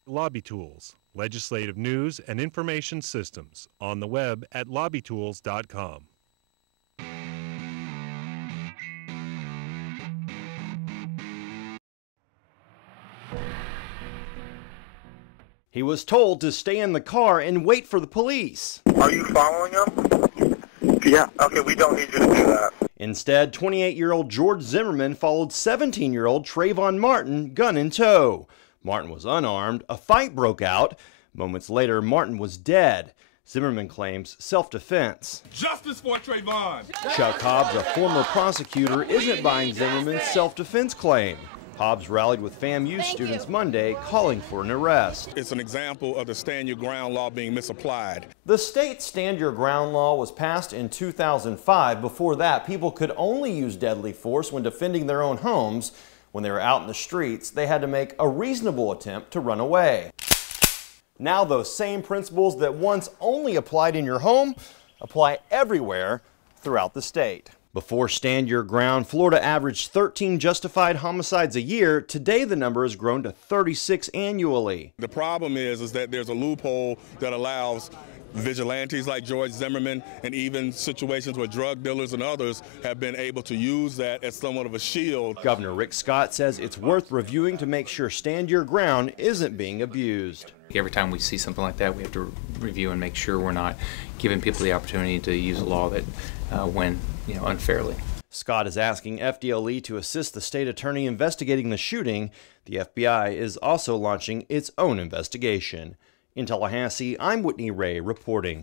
Lobby Tools, legislative news and information systems, on the web at lobbytools.com. He was told to stay in the car and wait for the police. Are you following him? Yeah. Okay, we don't need you to do that. Instead, 28-year-old George Zimmerman followed 17-year-old Trayvon Martin, gun in tow. Martin was unarmed. A fight broke out. Moments later, Martin was dead. Zimmerman claims self-defense. Justice for Trayvon! Chuck Hobbs, a former prosecutor, isn't buying Zimmerman's self-defense claim. Hobbs rallied with FAMU students Monday, calling for an arrest. It's an example of the Stand Your Ground law being misapplied. The state Stand Your Ground law was passed in 2005. Before that, people could only use deadly force when defending their own homes. When they were out in the streets, they had to make a reasonable attempt to run away. Now those same principles that once only applied in your home apply everywhere throughout the state. Before Stand Your Ground, Florida averaged 13 justified homicides a year. Today, the number has grown to 36 annually. The problem is that there's a loophole that allows vigilantes like George Zimmerman and even situations where drug dealers and others have been able to use that as somewhat of a shield. Governor Rick Scott says it's worth reviewing to make sure Stand Your Ground isn't being abused. Every time we see something like that, we have to review and make sure we're not giving people the opportunity to use a law that win unfairly. Scott is asking FDLE to assist the state attorney investigating the shooting. The FBI is also launching its own investigation. In Tallahassee, I'm Whitney Ray reporting.